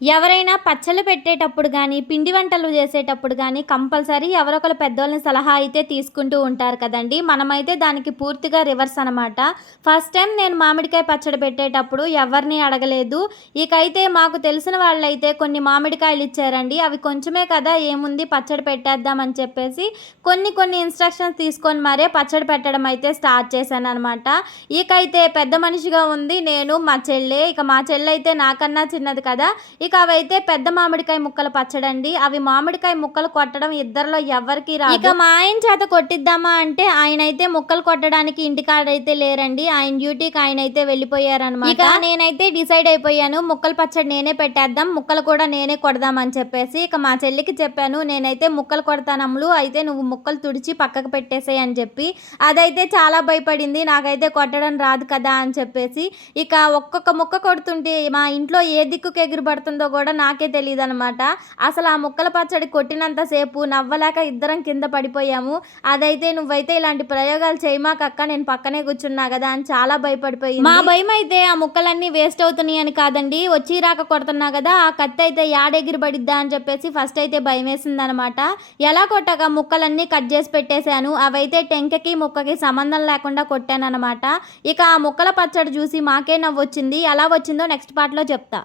ఎవరైనా పచ్చళ్ళు పెట్టేటప్పుడు గానీ, పిండి వంటలు చేసేటప్పుడు గానీ, కంపల్సరీ ఎవరొకళ్ళు పెద్దోళ్ళని సలహా అయితే తీసుకుంటూ ఉంటారు కదండీ! మనమైతే దానికి పూర్తిగా రివర్స్ అనమాట. ఫస్ట్ టైమ్ నేను మామిడికాయ పచ్చడి పెట్టేటప్పుడు ఎవరిని అడగలేదు. ఇకైతే మాకు తెలిసిన వాళ్ళైతే కొన్ని మామిడికాయలు ఇచ్చారండి. అవి కొంచెమే కదా ఏముంది పచ్చడి పెట్టేద్దాం అని చెప్పేసి కొన్ని ఇన్‌స్ట్రక్షన్స్ తీసుకొని మరే పచ్చడి పెట్టడం అయితే స్టార్ట్ చేశాననమాట. ఇకైతే పెద్ద మనిషిగా ఉంది నేను, మా చెల్లె. ఇక మా చెల్లయితే నాకన్నా చిన్నది కదా! ఇక అవైతే పెద్ద మామిడికాయ ముక్కల పచ్చడండి. అవి మామిడికాయ ముక్కలు కొట్టడం ఇద్దరిలో ఎవ్వరికీ రాదు. ఇక మా ఆయన చేత కొట్టిద్దామా అంటే ఆయనైతే ముక్కలు కొట్టడానికి ఇంటికాడైతే లేరండి. ఆయన డ్యూటీకి ఆయనైతే వెళ్ళిపోయారనమాట. ఇక నేనైతే డిసైడ్ అయిపోయాను. ముక్కల పచ్చడి నేనే పెట్టేద్దాం. ముక్కలు కూడా నేనే కొడదాం అని చెప్పేసి ఇక మా చెల్లికి చెప్పాను. నేనైతే ముక్కలు కొడతాను అమ్ములు. అయితే నువ్వు ముక్కలు తుడిచి పక్కకు పెట్టేసేయి అని చెప్పి. అదైతే చాలా భయపడింది. నాకైతే కొట్టడం రాదు కదా అని చెప్పేసి. ఇక ఒక్కొక్క ముక్క కొడుతుంటే మా ఇంట్లో ఏ దిక్కుకు ఎగిరి పడుతుందో కూడా నాకే తెలీదనమాట. అసలు ఆ ముక్కల పచ్చడి కొట్టినంత సేపు నవ్వలేక ఇద్దరం కింద పడిపోయాము. అదైతే నువ్వైతే ఇలాంటి ప్రయోగాలు చేయమాకక్క, నేను పక్కనే కూర్చున్నా కదా అని చాలా భయపడిపోయింది. మా భయం అయితే ఆ ముక్కలన్నీ వేస్ట్ అవుతున్నాయి అని కాదండి, వచ్చి రాక కొడుతున్నా కదా ఆ కత్తి అయితే యాడెగిరి పడిద్దా అని చెప్పేసి ఫస్ట్ అయితే భయం వేసిందనమాట. ఎలా కొట్టాక ముక్కలన్నీ కట్ చేసి పెట్టేశాను. అవైతే టెంకకి ముక్కకి సంబంధం లేకుండా కొట్టాననమాట. ఇక ఆ ముక్కల పచ్చడి చూసి మాకే నవ్వొచ్చింది. ఎలా వచ్చిందో నెక్స్ట్ పార్ట్లో చెప్తా.